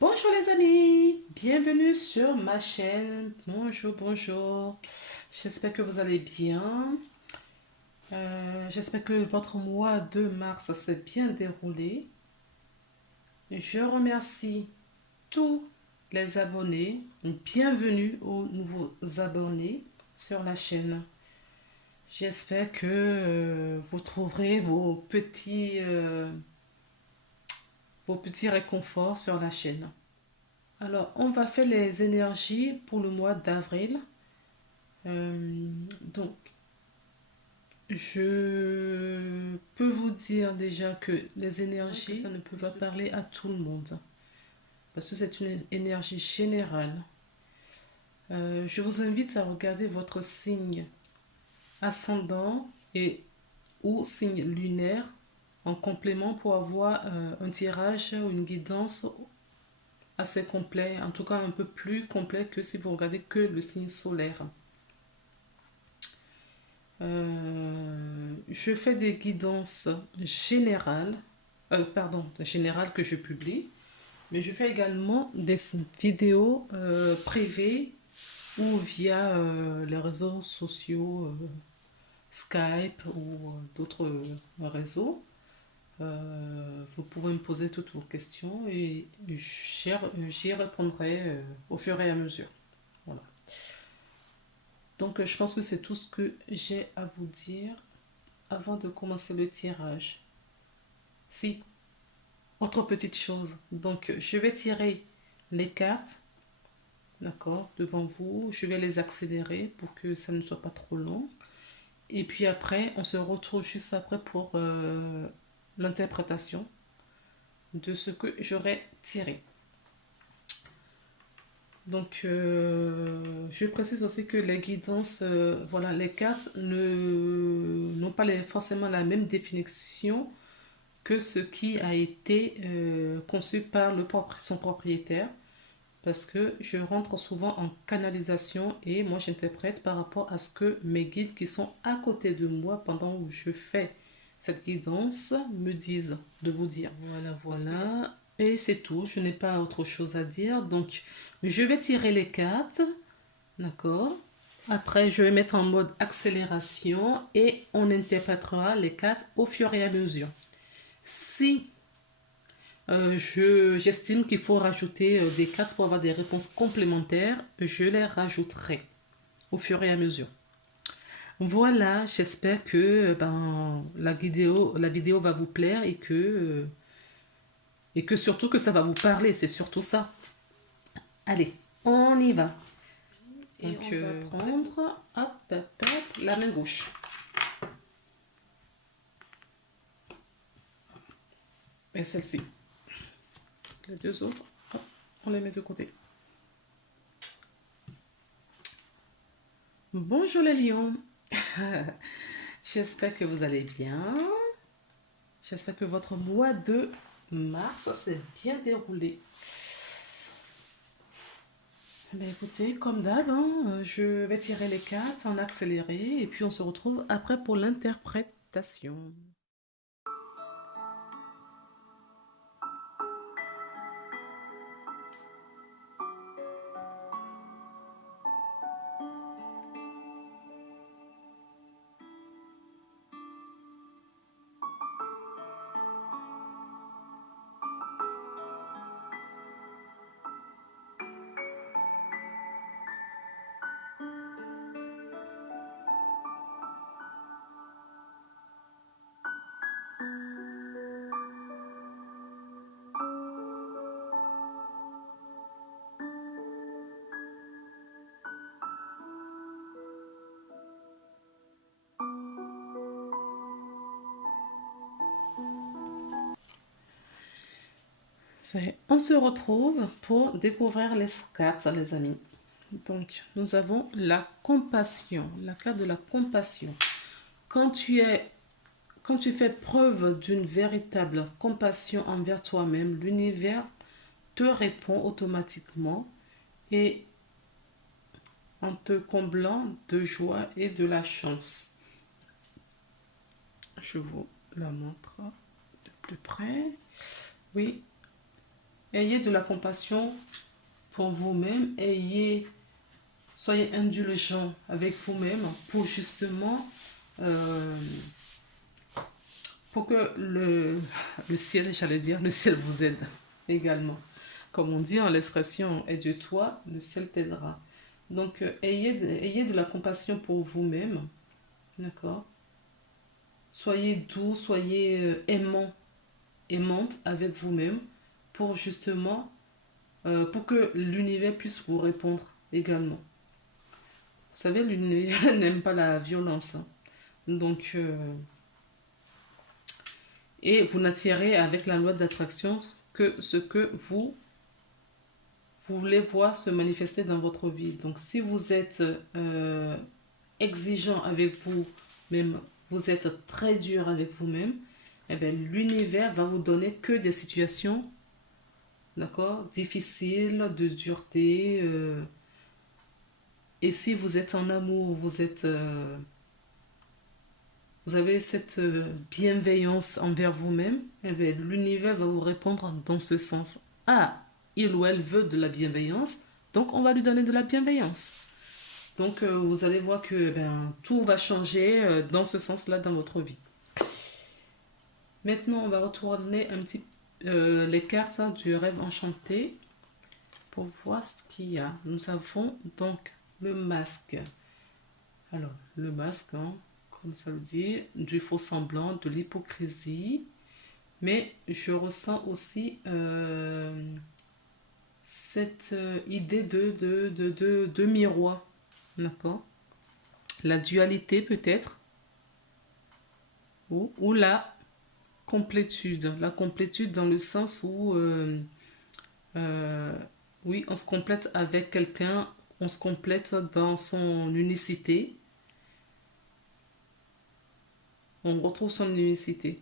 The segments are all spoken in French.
Bonjour les amis, bienvenue sur ma chaîne. Bonjour, bonjour. J'espère que vous allez bien. J'espère que votre mois de mars s'est bien déroulé. Je remercie tous les abonnés. Bienvenue aux nouveaux abonnés sur la chaîne. J'espère que vous trouverez vos petits réconforts sur la chaîne. Alors, on va faire les énergies pour le mois d'avril. Donc, je peux vous dire déjà que les énergies, ça ne peut pas parler à tout le monde. Parce que c'est une énergie générale. Je vous invite à regarder votre signe ascendant et ou signe lunaire en complément pour avoir un tirage ou une guidance assez complet, en tout cas un peu plus complet que si vous regardez que le signe solaire. Je fais des guidances générales que je publie, mais je fais également des vidéos privées ou via les réseaux sociaux, Skype ou d'autres réseaux. Vous pouvez me poser toutes vos questions et j'y répondrai au fur et à mesure. Voilà. Donc, je pense que c'est tout ce que j'ai à vous dire avant de commencer le tirage. Si, autre petite chose. Donc, je vais tirer les cartes, d'accord, devant vous. Je vais les accélérer pour que ça ne soit pas trop long. Et puis après, on se retrouve juste après pour l'interprétation de ce que j'aurai tiré. Donc, je précise aussi que les guidances, voilà, les cartes n'ont pas forcément la même définition que ce qui a été conçu par son propriétaire, parce que je rentre souvent en canalisation et moi j'interprète par rapport à ce que mes guides qui sont à côté de moi pendant que je fais cette guidance me disent de vous dire. Voilà, voilà. Et c'est tout, je n'ai pas autre chose à dire. Donc, je vais tirer les cartes, d'accord? Après, je vais mettre en mode accélération et on interprétera les cartes au fur et à mesure. Si j'estime qu'il faut rajouter des cartes pour avoir des réponses complémentaires, je les rajouterai au fur et à mesure. Voilà, j'espère que la vidéo va vous plaire et que surtout que ça va vous parler, c'est surtout ça. Allez, on y va. Donc, on va prendre la main gauche. Et celle-ci. Les deux autres, hop, on les met de côté. Bonjour les lions. J'espère que vous allez bien. J'espère que votre mois de mars s'est bien déroulé. Ben écoutez, comme d'hab, je vais tirer les cartes en accéléré et puis on se retrouve après pour l'interprétation. On se retrouve pour découvrir les cartes, les amis. Donc, nous avons la compassion, la carte de la compassion. Quand tu fais preuve d'une véritable compassion envers toi-même, l'univers te répond automatiquement et en te comblant de joie et de la chance. Je vous la montre de plus près. Oui, Ayez de la compassion pour vous-même. Soyez indulgent avec vous-même pour justement pour que le ciel, j'allais dire, le ciel vous aide également. Comme on dit en l'expression aide-toi, le ciel t'aidera. Donc, ayez de la compassion pour vous-même, d'accord? Soyez doux, soyez aimante avec vous-même pour justement, pour que l'univers puisse vous répondre également. Vous savez, l'univers n'aime pas la violence, hein. Donc, et vous n'attirez avec la loi d'attraction que ce que vous voulez voir se manifester dans votre vie. Donc, si vous êtes exigeant avec vous-même, vous êtes très dur avec vous-même, eh bien, l'univers va vous donner que des situations, d'accord, difficiles, de dureté. Et si vous êtes en amour, vous avez cette bienveillance envers vous-même, eh bien, l'univers va vous répondre dans ce sens. Ah, il ou elle veut de la bienveillance, donc on va lui donner de la bienveillance. Donc vous allez voir que tout va changer dans ce sens-là dans votre vie. Maintenant, on va retourner un petit les cartes du rêve enchanté pour voir ce qu'il y a. Nous avons donc le masque. Alors, le masque, hein, comme ça le dit, du faux semblant, de l'hypocrisie. Mais je ressens aussi cette idée de miroir. D'accord? La dualité peut-être. Ou la complétude. La complétude dans le sens où, oui, on se complète avec quelqu'un, on se complète dans son unicité. On retrouve son unicité.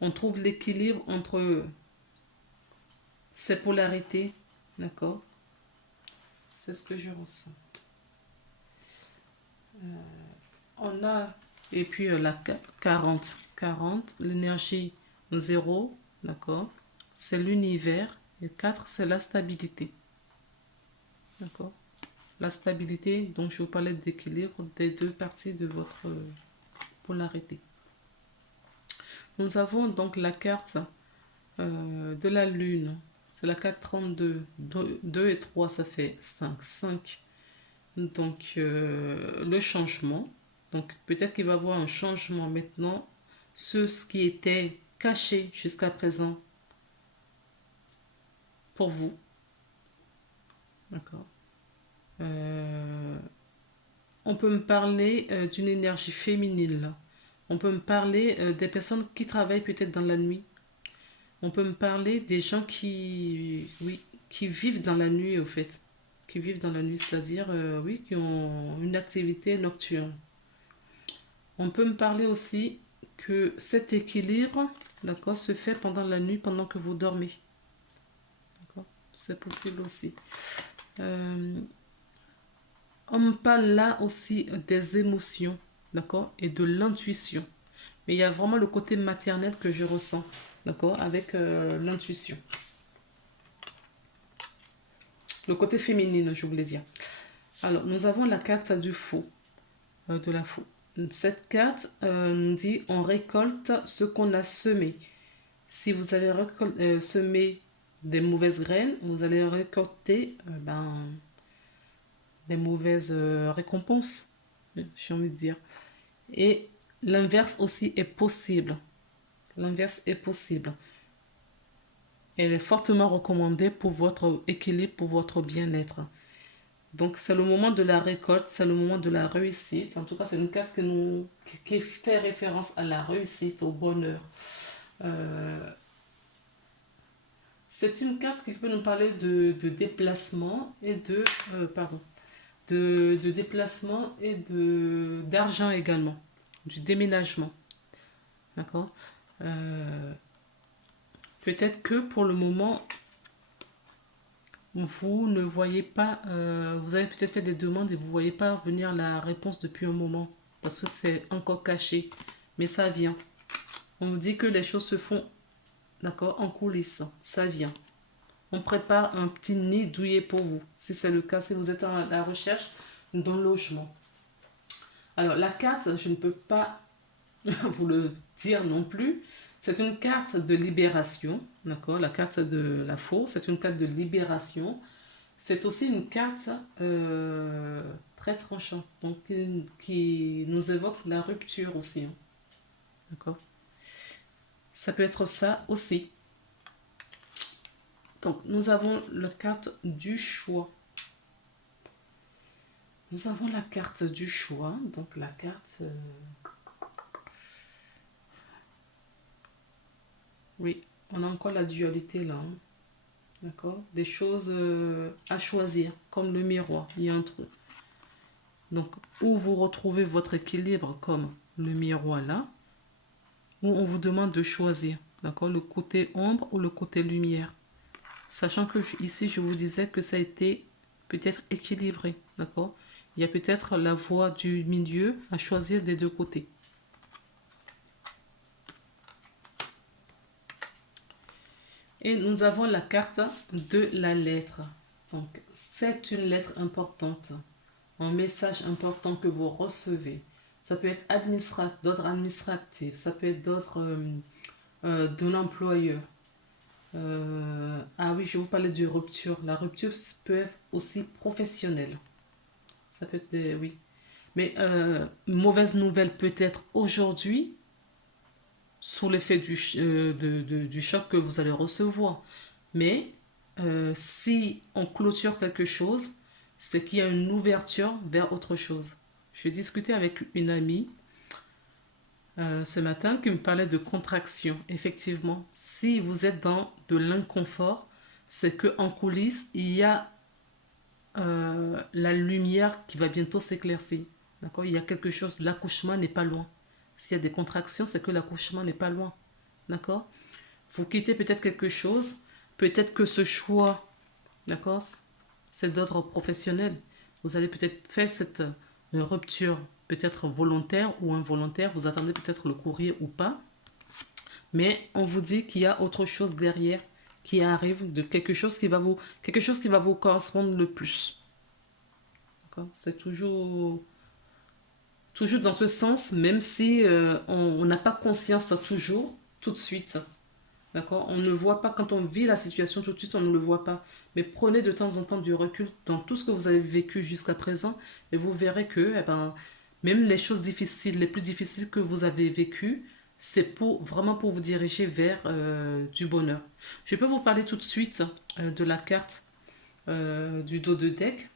On trouve l'équilibre entre ces polarités. D'accord? C'est ce que je ressens. On a, et puis la 40. 40, l'énergie 0, d'accord? C'est l'univers. Et 4, c'est la stabilité. D'accord? La stabilité, donc je vous parlais d'équilibre des deux parties de votre polarité. Nous avons donc la carte de la lune. C'est la carte 32. 2 et 3, ça fait 5. 5. Donc, le changement. Donc, peut-être qu'il va y avoir un changement maintenant. Ce qui était caché jusqu'à présent pour vous. D'accord. On peut me parler d'une énergie féminine là. On peut me parler des personnes qui travaillent peut-être dans la nuit. On peut me parler des gens oui, qui vivent dans la nuit au fait. Qui vivent dans la nuit, c'est-à-dire, oui, qui ont une activité nocturne. On peut me parler aussi que cet équilibre, d'accord, se fait pendant la nuit, pendant que vous dormez. D'accord? C'est possible aussi. On me parle là aussi des émotions, d'accord, et de l'intuition. Mais il y a vraiment le côté maternel que je ressens, d'accord, avec l'intuition. Le côté féminin, je voulais dire. Alors, nous avons la carte du faux, de la faux. Cette carte nous dit on récolte ce qu'on a semé. Si vous avez semé des mauvaises graines, vous allez récolter des mauvaises récompenses, j'ai envie de dire. Et l'inverse aussi est possible. L'inverse est possible. Elle est fortement recommandée pour votre équilibre, pour votre bien-être. Donc, c'est le moment de la récolte, c'est le moment de la réussite. En tout cas, c'est une carte qui fait référence à la réussite, au bonheur. C'est une carte qui peut nous parler de déplacement et de déplacement et d'argent également, du déménagement. D'accord? Peut-être que pour le moment, vous ne voyez pas, vous avez peut-être fait des demandes et vous ne voyez pas venir la réponse depuis un moment parce que c'est encore caché, mais ça vient. On vous dit que les choses se font d'accord, en coulisses. Ça vient. On prépare un petit nid douillet pour vous, si c'est le cas, si vous êtes à la recherche d'un logement. Alors, la carte, je ne peux pas vous le dire non plus. C'est une carte de libération, d'accord? La carte de la faux, c'est une carte de libération. C'est aussi une carte très tranchante, donc qui nous évoque la rupture aussi, hein, d'accord? Ça peut être ça aussi. Donc, nous avons la carte du choix. Nous avons la carte du choix, donc la carte... oui, on a encore la dualité là, hein, d'accord? Des choses à choisir, comme le miroir, il y a un truc. Donc, où vous retrouvez votre équilibre comme le miroir là, où on vous demande de choisir, d'accord? Le côté ombre ou le côté lumière. Sachant que ici, je vous disais que ça a été peut-être équilibré, d'accord? Il y a peut-être la voie du milieu à choisir des deux côtés. Et nous avons la carte de la lettre. Donc, c'est une lettre importante, un message important que vous recevez. Ça peut être d'ordre administratif, ça peut être d'ordre de l'employeur. Ah oui, je vous parlais de rupture. La rupture peut être aussi professionnelle. Ça peut être, oui. Mais mauvaise nouvelle peut-être aujourd'hui, sous l'effet du choc que vous allez recevoir. Mais si on clôture quelque chose, c'est qu'il y a une ouverture vers autre chose. Je discutais avec une amie ce matin qui me parlait de contraction. Effectivement, si vous êtes dans de l'inconfort, c'est qu'en coulisses, il y a la lumière qui va bientôt s'éclaircir. D'accord? Il y a quelque chose, l'accouchement n'est pas loin. S'il y a des contractions, c'est que l'accouchement n'est pas loin. D'accord? Vous quittez peut-être quelque chose, peut-être que ce choix, d'accord, c'est d'ordre professionnel. Vous allez peut-être faire cette rupture, peut-être volontaire ou involontaire, vous attendez peut-être le courrier ou pas, mais on vous dit qu'il y a autre chose derrière qui arrive, de quelque chose qui va vous correspondre le plus. D'accord? C'est toujours dans ce sens, même si on n'a pas conscience toujours, tout de suite. D'accord? On ne voit pas, quand on vit la situation tout de suite, on ne le voit pas. Mais prenez de temps en temps du recul dans tout ce que vous avez vécu jusqu'à présent et vous verrez que même les choses difficiles, les plus difficiles que vous avez vécues, c'est vraiment pour vous diriger vers du bonheur. Je peux vous parler tout de suite de la carte du dos de deck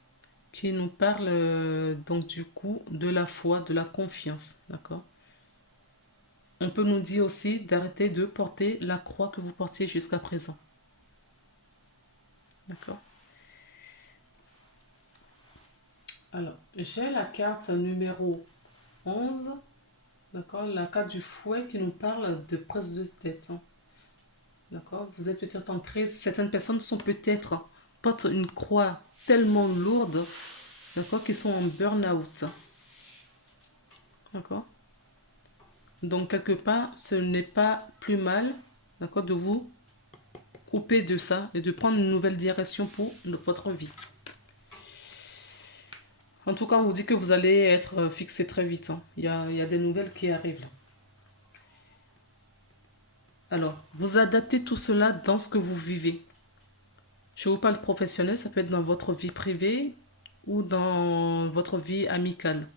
qui nous parle donc du coup de la foi, de la confiance. D'accord? On peut nous dire aussi d'arrêter de porter la croix que vous portiez jusqu'à présent. D'accord? Alors, j'ai la carte numéro 11. D'accord? La carte du fouet qui nous parle de prise de tête. Hein. D'accord? Vous êtes peut-être en crise. Certaines personnes sont peut-être portent une croix tellement lourde, d'accord, qu'ils sont en burn-out. D'accord? Donc, quelque part, ce n'est pas plus mal, d'accord, de vous couper de ça et de prendre une nouvelle direction pour votre vie. En tout cas, on vous dit que vous allez être fixé très vite. Hein. Il y a des nouvelles qui arrivent là. Alors, vous adaptez tout cela dans ce que vous vivez. Je vous parle professionnel, ça peut être dans votre vie privée ou dans votre vie amicale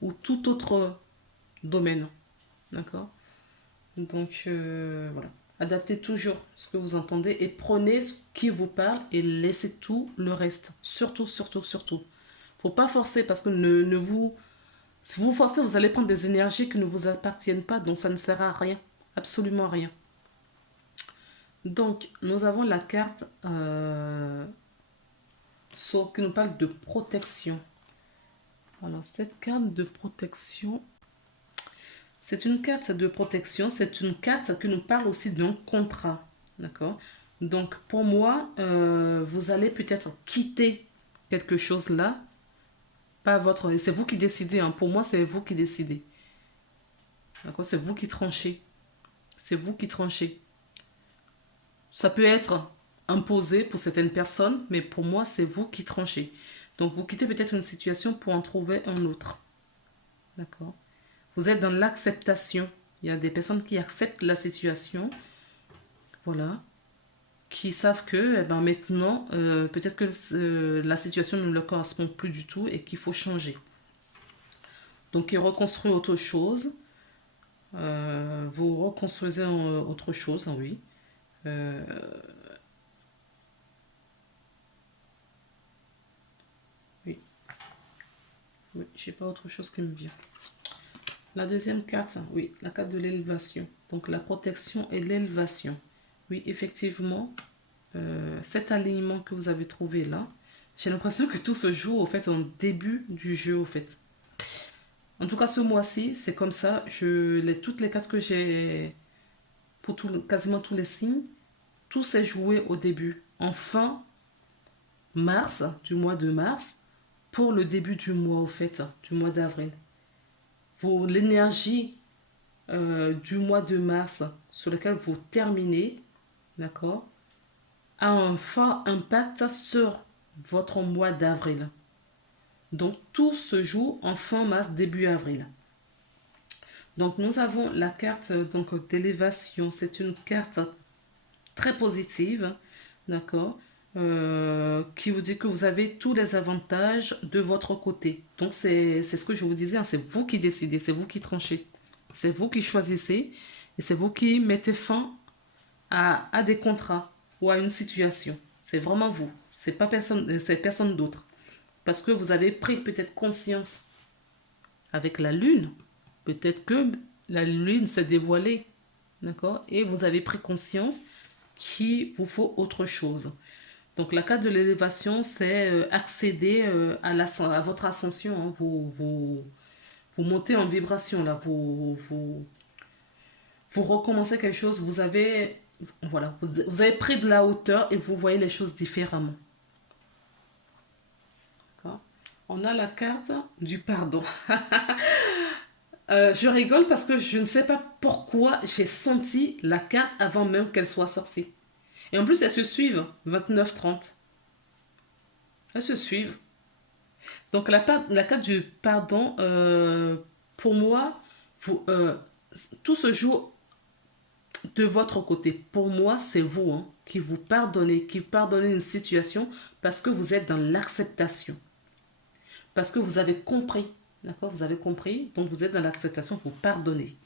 ou tout autre domaine. D'accord? Donc, voilà. Adaptez toujours ce que vous entendez et prenez ce qui vous parle et laissez tout le reste. Surtout, surtout, surtout. Faut pas forcer parce que si vous forcez, vous allez prendre des énergies qui ne vous appartiennent pas, donc ça ne sert à rien. Absolument rien. Donc, nous avons la carte qui nous parle de protection. Alors, cette carte de protection, c'est une carte de protection, c'est une carte qui nous parle aussi d'un contrat. D'accord? Donc, pour moi, vous allez peut-être quitter quelque chose là, pas votre... C'est vous qui décidez. Hein. Pour moi, c'est vous qui décidez. D'accord? C'est vous qui tranchez. C'est vous qui tranchez. Ça peut être imposé pour certaines personnes, mais pour moi, c'est vous qui tranchez. Donc, vous quittez peut-être une situation pour en trouver un autre. D'accord? Vous êtes dans l'acceptation. Il y a des personnes qui acceptent la situation. Voilà. Qui savent que eh ben, maintenant, peut-être que la situation ne leur correspond plus du tout et qu'il faut changer. Donc, ils reconstruisent autre chose. Vous reconstruisez autre chose, hein, oui. Euh, oui, oui, j'ai pas autre chose qui me vient. La deuxième carte, oui, la carte de l'élévation. Donc, la protection et l'élévation. Oui, effectivement, cet alignement que vous avez trouvé là, j'ai l'impression que tout se joue au fait en début du jeu au fait. En tout cas, ce mois-ci, c'est comme ça. Toutes les cartes que j'ai pour quasiment tous les signes, tout s'est joué au début. En fin mars, du mois de mars, pour le début du mois au fait, du mois d'avril. L'énergie du mois de mars sur lequel vous terminez, d'accord, a un fort impact sur votre mois d'avril. Donc tout se joue en fin mars, début avril. Donc nous avons la carte donc d'élévation. C'est une carte très positive, d'accord, qui vous dit que vous avez tous les avantages de votre côté. Donc c'est ce que je vous disais, hein, c'est vous qui décidez, c'est vous qui tranchez, c'est vous qui choisissez et c'est vous qui mettez fin à des contrats ou à une situation. C'est vraiment vous, c'est personne d'autre. Parce que vous avez pris peut-être conscience avec la lune, peut-être que la lune s'est dévoilée, d'accord, et vous avez pris conscience qu'il vous faut autre chose. Donc la carte de l'élévation, c'est accéder à votre ascension, hein. Vous montez en vibration, là. Vous recommencez quelque chose. Voilà, vous avez pris de la hauteur et vous voyez les choses différemment. D'accord. On a la carte du pardon. Je rigole parce que je ne sais pas pourquoi j'ai senti la carte avant même qu'elle soit sortie. Et en plus, elles se suivent, 29-30. Elles se suivent. Donc la carte du pardon, pour moi, vous, tout se joue de votre côté. Pour moi, c'est vous, hein, qui pardonnez une situation parce que vous êtes dans l'acceptation. Parce que vous avez compris. D'accord? Vous avez compris. Donc vous êtes dans l'acceptation, vous pardonnez.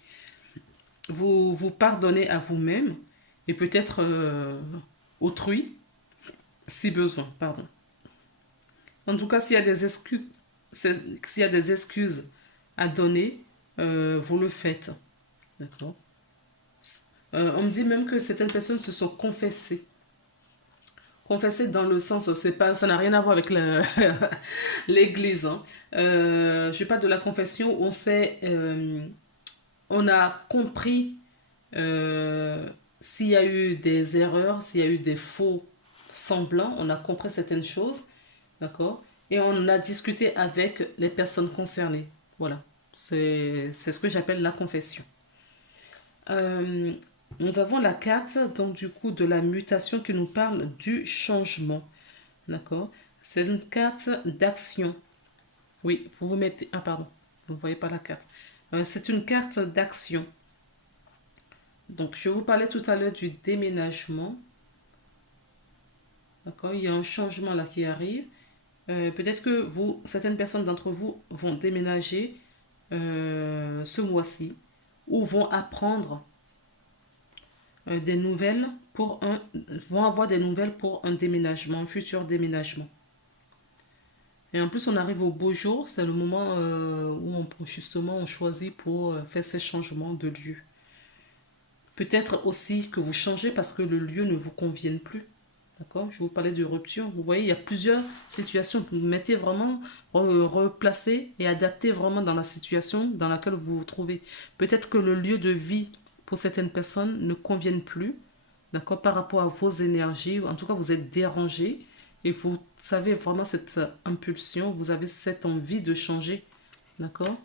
Vous pardonnez à vous-même et peut-être autrui si besoin. Pardon. En tout cas, s'il y a des excuses à donner, vous le faites. D'accord. On me dit même que certaines personnes se sont confessées. Confessées dans le sens, c'est pas, ça n'a rien à voir avec l'église. Hein. Je parle de la confession où on a compris s'il y a eu des erreurs, s'il y a eu des faux semblants, on a compris certaines choses. D'accord. Et on a discuté avec les personnes concernées. Voilà. C'est ce que j'appelle la confession. Euh, Nous avons la carte, donc du coup, de la mutation qui nous parle du changement. D'accord. C'est une carte d'action. Oui, vous vous mettez... Ah, pardon. Vous ne voyez pas la carte. C'est une carte d'action. Donc, je vous parlais tout à l'heure du déménagement. D'accord. Il y a un changement là qui arrive. Peut-être que certaines personnes d'entre vous vont déménager ce mois-ci ou vont apprendre des nouvelles vont avoir des nouvelles pour un déménagement, un futur déménagement. Et en plus, on arrive au beau jour, c'est le moment où on choisit pour faire ces changements de lieu. Peut-être aussi que vous changez parce que le lieu ne vous convienne plus. D'accord? Je vous parlais de rupture. Vous voyez, il y a plusieurs situations. Vous mettez vraiment, replacer et adapter vraiment dans la situation dans laquelle vous vous trouvez. Peut-être que le lieu de vie pour certaines personnes ne convienne plus, d'accord, par rapport à vos énergies. En tout cas, vous êtes dérangé et vous savez vraiment cette impulsion, vous avez cette envie de changer, d'accord?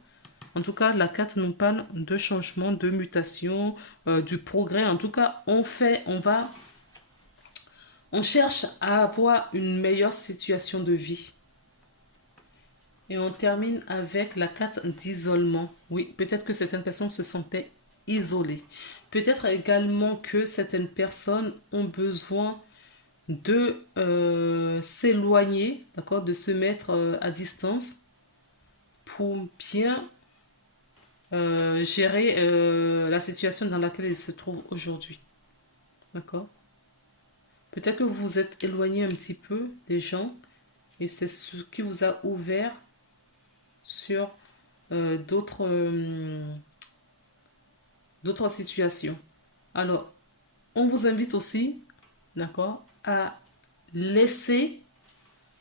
En tout cas, la carte nous parle de changement, de mutation, du progrès. En tout cas, on va On cherche à avoir une meilleure situation de vie. Et on termine avec la carte d'isolement. Oui, peut-être que certaines personnes se sentaient isolées. Peut-être également que certaines personnes ont besoin de s'éloigner, d'accord, de se mettre à distance pour bien gérer la situation dans laquelle ils se trouvent aujourd'hui. D'accord? Peut-être que vous vous êtes éloigné un petit peu des gens et c'est ce qui vous a ouvert sur d'autres situations. Alors, on vous invite aussi, d'accord, à laisser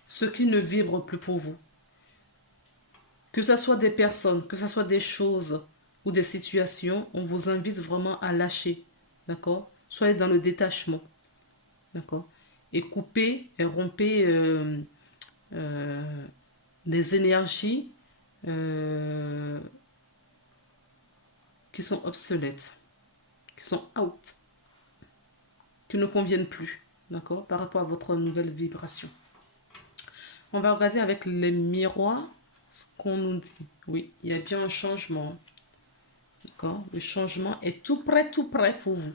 ce qui ne vibre plus pour vous. Que ce soit des personnes, que ce soit des choses ou des situations, on vous invite vraiment à lâcher, d'accord? Soyez dans le détachement, d'accord? Et coupez et rompez des énergies euh, qui sont obsolètes, qui sont out, qui ne conviennent plus, d'accord? Par rapport à votre nouvelle vibration. On va regarder avec les miroirs ce qu'on nous dit. Oui, il y a bien un changement. D'accord? Le changement est tout prêt pour vous.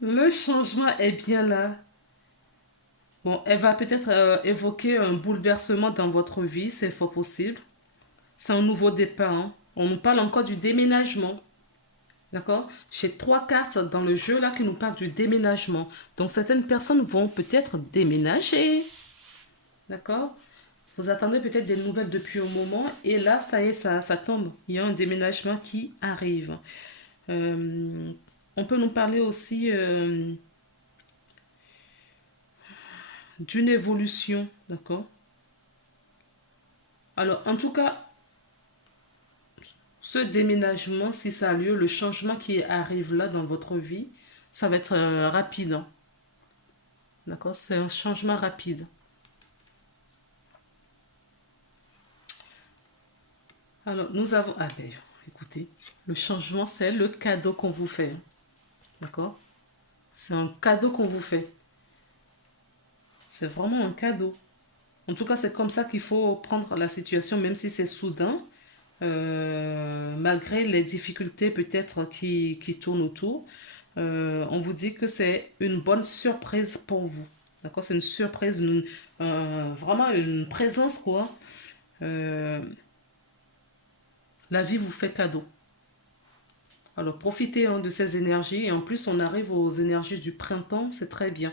Le changement est bien là. Bon, elle va peut-être évoquer un bouleversement dans votre vie, c'est fort possible. C'est un nouveau départ, hein. On nous parle encore du déménagement. D'accord? J'ai 3 cartes dans le jeu là qui nous parlent du déménagement. Donc certaines personnes vont peut-être déménager. D'accord? Vous attendez peut-être des nouvelles depuis un moment et là, ça y est, ça tombe. Il y a un déménagement qui arrive. Euh, on peut nous parler aussi d'une évolution, d'accord? Alors, en tout cas, ce déménagement, si ça a lieu, le changement qui arrive là dans votre vie, ça va être rapide, hein. D'accord? C'est un changement rapide. Alors, nous avons... Ah ben, écoutez, le changement, c'est le cadeau qu'on vous fait, hein. D'accord? C'est un cadeau qu'on vous fait. C'est vraiment un cadeau. En tout cas, c'est comme ça qu'il faut prendre la situation, même si c'est soudain, malgré les difficultés peut-être qui tournent autour. On vous dit que c'est une bonne surprise pour vous. D'accord? C'est une surprise, vraiment une présence, quoi. Euh, la vie vous fait cadeau. Alors profitez hein, de ces énergies. Et en plus, on arrive aux énergies du printemps, c'est très bien.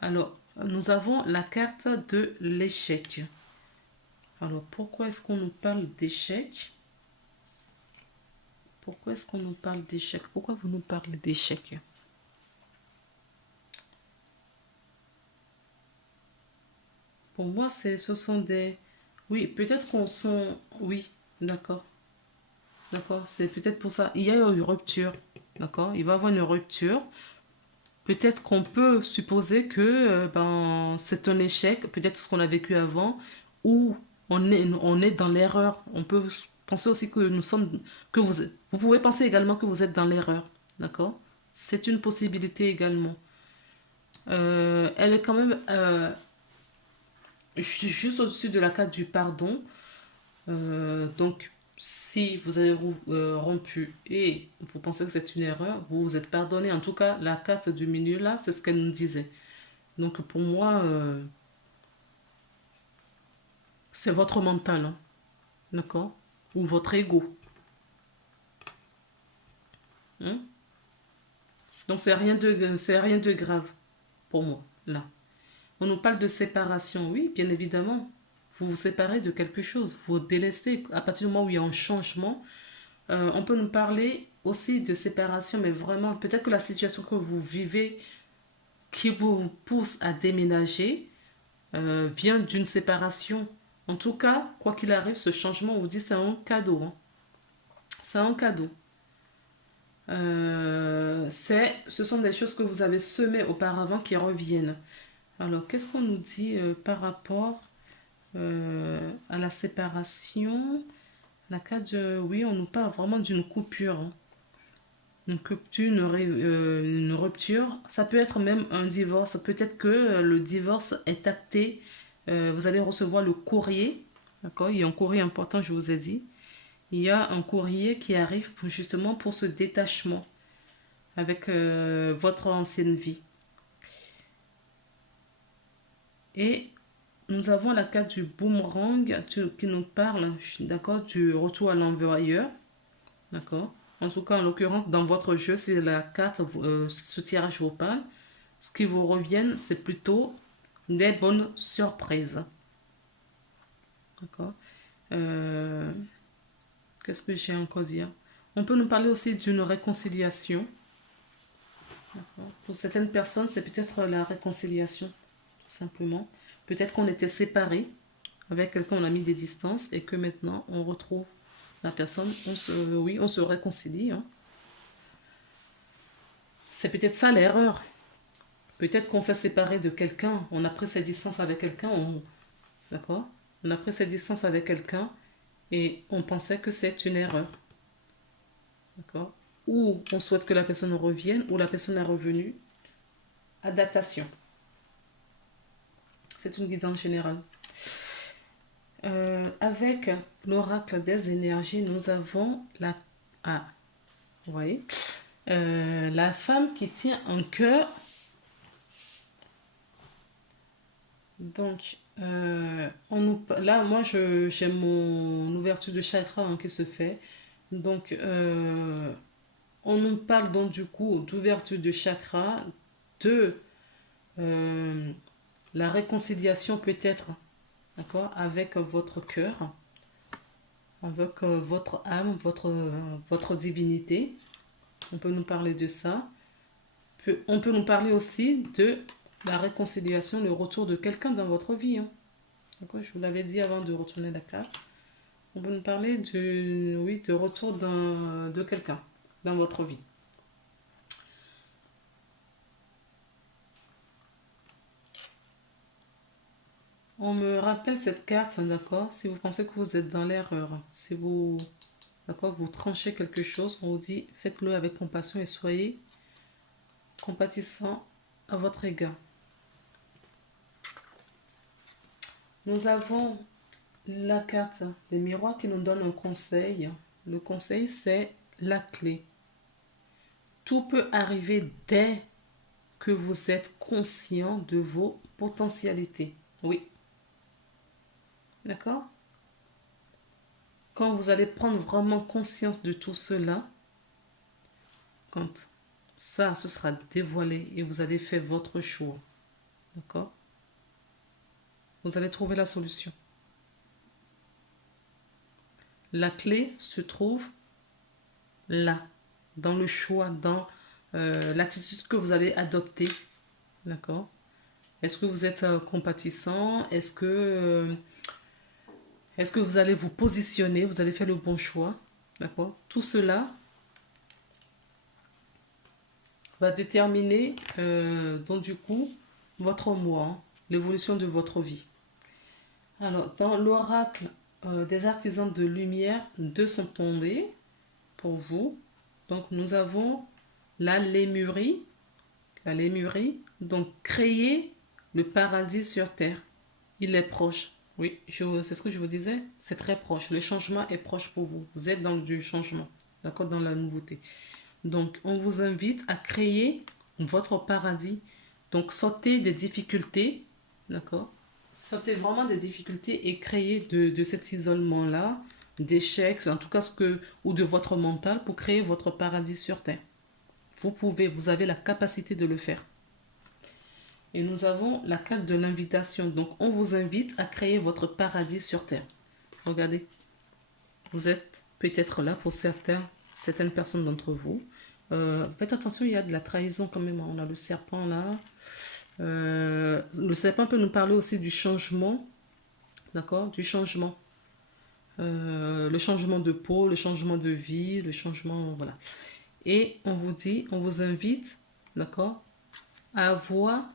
Alors, nous avons la carte de l'échec. Alors, pourquoi est-ce qu'on nous parle d'échec? Pourquoi est-ce qu'on nous parle d'échec? Pourquoi vous nous parlez d'échec? Pour moi, ce sont des... Oui, peut-être qu'on sent... Oui, d'accord. D'accord, c'est peut-être pour ça. Il y a une rupture. D'accord, il va y avoir une rupture. Peut-être qu'on peut supposer que ben, c'est un échec, peut-être ce qu'on a vécu avant, ou on est dans l'erreur. On peut penser aussi que nous sommes, que vous pouvez penser également que vous êtes dans l'erreur, d'accord? C'est une possibilité également. Elle est quand même juste au-dessus de la carte du pardon. Donc, si vous avez rompu et vous pensez que c'est une erreur, vous vous êtes pardonné. En tout cas, la carte du milieu là, c'est ce qu'elle nous disait. Donc pour moi, c'est votre mental, hein, d'accord? Ou votre ego, hein? Donc c'est rien de grave pour moi, là. On nous parle de séparation, oui, bien évidemment. Vous vous séparez de quelque chose, vous vous délestez à partir du moment où il y a un changement. On peut nous parler aussi de séparation, mais vraiment, peut-être que la situation que vous vivez qui vous pousse à déménager vient d'une séparation. En tout cas, quoi qu'il arrive, ce changement, on vous dit, c'est un cadeau, hein. C'est un cadeau. Ce sont des choses que vous avez semées auparavant qui reviennent. Alors, qu'est-ce qu'on nous dit par rapport à la séparation? La carte de... Oui, on nous parle vraiment d'une coupure, hein. une rupture, une rupture. Ça peut être même un divorce. Peut-être que le divorce est acté. Vous allez recevoir le courrier. D'accord? Il y a un courrier important, je vous ai dit. Il y a un courrier qui arrive justement pour ce détachement avec votre ancienne vie. Et nous avons la carte du boomerang qui nous parle, d'accord, du retour à l'envoyeur. D'accord. En tout cas, en l'occurrence, dans votre jeu, c'est la carte, ce tirage vous parle. Ce qui vous revient, c'est plutôt des bonnes surprises. D'accord. Euh, Qu'est-ce que j'ai encore à dire? On peut nous parler aussi d'une réconciliation. Pour certaines personnes, c'est peut-être la réconciliation, tout simplement. Peut-être qu'on était séparés avec quelqu'un, on a mis des distances et que maintenant on retrouve la personne, oui, on se réconcilie. Hein. C'est peut-être ça l'erreur. Peut-être qu'on s'est séparé de quelqu'un, on a pris ses distances avec quelqu'un, d'accord? On a pris ses distances avec quelqu'un et on pensait que c'est une erreur, d'accord? Ou on souhaite que la personne revienne ou la personne est revenue. Adaptation. C'est une guidance générale. Avec l'oracle des énergies, nous avons vous voyez, la femme qui tient un cœur. Donc, là, moi, j'ai mon ouverture de chakra hein, qui se fait. Donc, on nous parle donc du coup d'ouverture de chakra, de euh, la réconciliation peut-être, d'accord, avec votre cœur, avec votre âme, votre divinité. On peut nous parler de ça. On peut nous parler aussi de la réconciliation, le retour de quelqu'un dans votre vie. Hein. D'accord, je vous l'avais dit avant de retourner la carte. On peut nous parler de retour de quelqu'un dans votre vie. On me rappelle cette carte, d'accord, si vous pensez que vous êtes dans l'erreur, si vous, d'accord, vous tranchez quelque chose, on vous dit faites-le avec compassion et soyez compatissant à votre égard. Nous avons la carte des miroirs qui nous donne un conseil. Le conseil, c'est la clé. Tout peut arriver dès que vous êtes conscient de vos potentialités. Oui. D'accord? Quand vous allez prendre vraiment conscience de tout cela, quand ça se sera dévoilé et vous allez faire votre choix, d'accord? Vous allez trouver la solution. La clé se trouve là, dans le choix, dans l'attitude que vous allez adopter, d'accord? Est-ce que vous êtes compatissant? Est-ce que vous allez vous positionner? Vous allez faire le bon choix, d'accord? Tout cela va déterminer donc du coup votre moi, hein, l'évolution de votre vie. Alors, dans l'oracle des artisans de lumière, deux sont tombés pour vous. Donc, nous avons la lémurie. La lémurie, donc créer le paradis sur terre. Il est proche. Oui, c'est ce que je vous disais. C'est très proche. Le changement est proche pour vous. Vous êtes dans du changement, d'accord, dans la nouveauté. Donc, on vous invite à créer votre paradis. Donc, sortez des difficultés, d'accord? Sortez vraiment des difficultés et créez de cet isolement-là, d'échecs, en tout cas, ou de votre mental pour créer votre paradis sur Terre. Vous avez la capacité de le faire. Et nous avons la carte de l'invitation. Donc, on vous invite à créer votre paradis sur Terre. Regardez, vous êtes peut-être là pour certaines personnes d'entre vous. Faites attention, il y a de la trahison quand même. On a le serpent là. Le serpent peut nous parler aussi du changement, d'accord? Du changement. Le changement de peau, le changement de vie, le changement, voilà. Et on vous invite, d'accord, à voir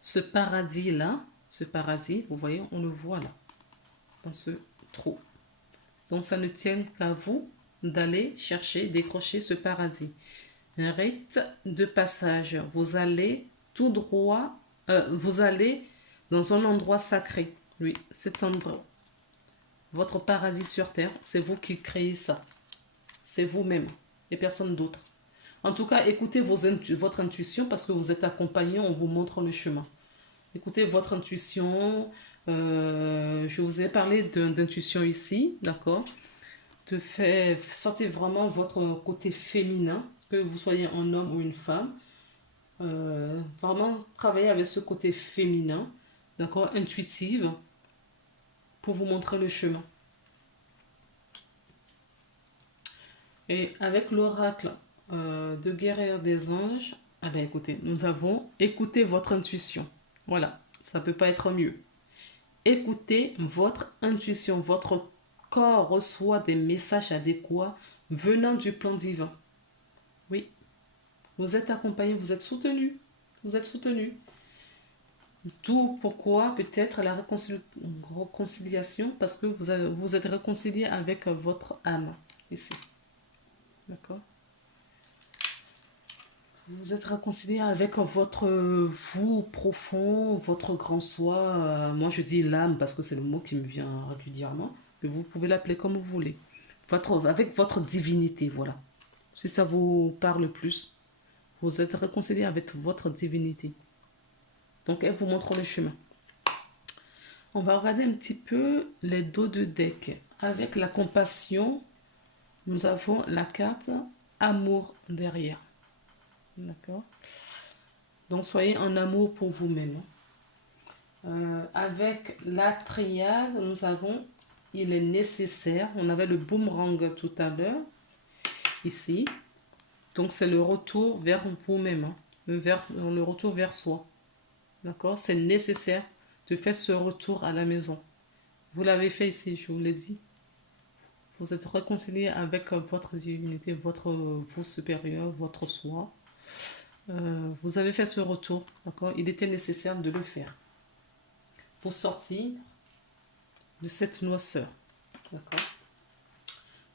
ce paradis-là, ce paradis, vous voyez, on le voit là, dans ce trou. Donc ça ne tient qu'à vous d'aller chercher, décrocher ce paradis. Un rite de passage. Vous allez tout droit, vous allez dans un endroit sacré. Oui, cet endroit, votre paradis sur terre, c'est vous qui créez ça. C'est vous-même et personne d'autre. En tout cas, écoutez votre intuition parce que vous êtes accompagné, on vous montre le chemin. Écoutez votre intuition. Je vous ai parlé d'intuition ici, d'accord? De faire sortir vraiment votre côté féminin, que vous soyez un homme ou une femme. Vraiment travailler avec ce côté féminin, d'accord? Intuitive, pour vous montrer le chemin. Et avec l'oracle de guerrière des anges, ah ben écoutez, nous avons écouté votre intuition. Voilà, ça ne peut pas être mieux. Écoutez votre intuition, votre corps reçoit des messages adéquats venant du plan divin. Oui, vous êtes accompagné, vous êtes soutenu. Vous êtes soutenu. Tout pourquoi peut-être la réconciliation, parce que vous êtes réconcilié avec votre âme ici. D'accord? Vous êtes réconcilié avec votre vous profond, votre grand soi. Moi, je dis l'âme parce que c'est le mot qui me vient régulièrement. Mais vous pouvez l'appeler comme vous voulez. Avec votre divinité, voilà. Si ça vous parle plus, vous êtes réconcilié avec votre divinité. Donc, elle vous montre le chemin. On va regarder un petit peu les dos de deck. Avec la compassion, nous avons la carte amour derrière. D'accord? Donc, soyez en amour pour vous-même. Avec la triade, nous avons il est nécessaire. On avait le boomerang tout à l'heure, ici. Donc, c'est le retour vers vous-même, hein, le retour vers soi. D'accord? C'est nécessaire de faire ce retour à la maison. Vous l'avez fait ici, je vous l'ai dit. Vous êtes réconcilié avec votre divinité, votre vous supérieur, votre soi. Vous avez fait ce retour, d'accord? Il était nécessaire de le faire pour sortir de cette noirceur, d'accord?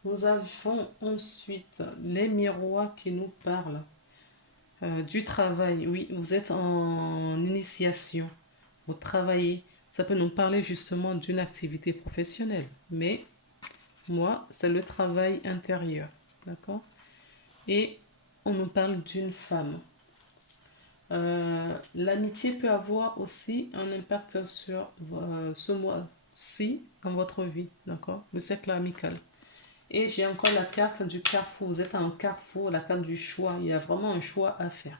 Nous avons ensuite les miroirs qui nous parlent du travail. Oui, vous êtes en initiation, vous travaillez. Ça peut nous parler justement d'une activité professionnelle, mais moi, c'est le travail intérieur, d'accord? Et on nous parle d'une femme. L'amitié peut avoir aussi un impact sur ce mois-ci dans votre vie, d'accord? Le cercle amical. Et j'ai encore la carte du carrefour. Vous êtes à un carrefour, la carte du choix. Il y a vraiment un choix à faire.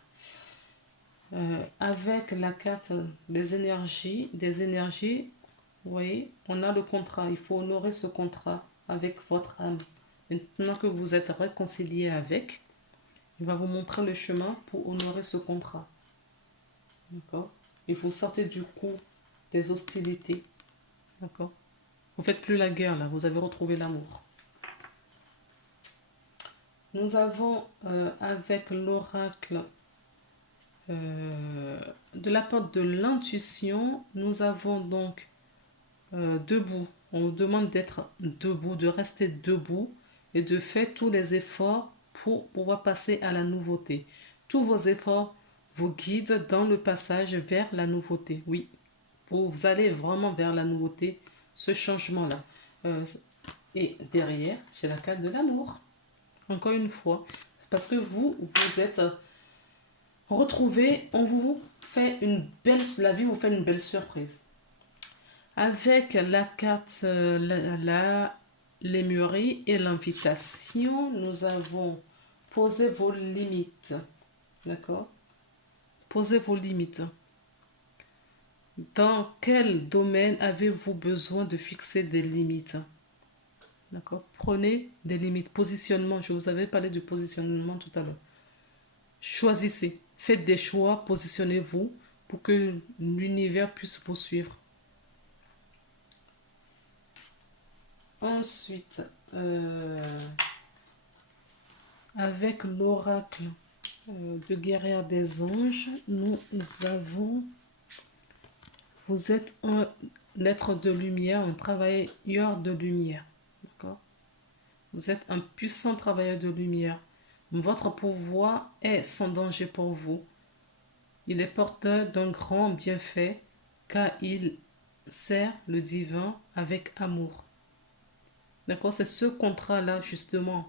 Avec la carte des énergies, vous voyez, on a le contrat. Il faut honorer ce contrat avec votre âme. Maintenant que vous êtes réconcilié avec, il va vous montrer le chemin pour honorer ce contrat. D'accord? Et vous sortez du coup des hostilités. D'accord? Vous faites plus la guerre là, vous avez retrouvé l'amour. Nous avons avec l'oracle de la porte de l'intuition, nous avons donc debout. On vous demande d'être debout, de rester debout et de faire tous les efforts pour pouvoir passer à la nouveauté. Tous vos efforts vous guident dans le passage vers la nouveauté. Oui, vous allez vraiment vers la nouveauté, ce changement-là. Et derrière, j'ai la carte de l'amour. Encore une fois, parce que vous êtes retrouvés, on vous fait une belle, la vie vous fait une belle surprise. Avec la carte, l'émurrie et l'invitation, nous avons posé vos limites. D'accord? Posez vos limites. Dans quel domaine avez-vous besoin de fixer des limites? D'accord? Prenez des limites. Positionnement, je vous avais parlé du positionnement tout à l'heure. Choisissez. Faites des choix, positionnez-vous pour que l'univers puisse vous suivre. Ensuite, avec l'oracle de guerrière des anges, nous avons... Vous êtes un être de lumière, un travailleur de lumière. D'accord? Vous êtes un puissant travailleur de lumière. Votre pouvoir est sans danger pour vous. Il est porteur d'un grand bienfait car il sert le divin avec amour. D'accord? C'est ce contrat-là, justement,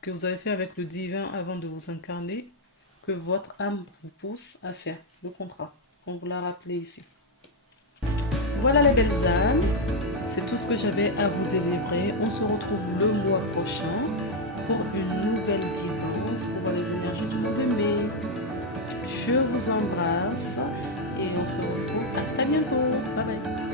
que vous avez fait avec le divin avant de vous incarner, que votre âme vous pousse à faire. Le contrat. On vous l'a rappelé ici. Voilà les belles âmes. C'est tout ce que j'avais à vous délivrer. On se retrouve le mois prochain pour une nouvelle guidance pour voir les énergies du mois de mai. Je vous embrasse et on se retrouve à très bientôt. Bye bye.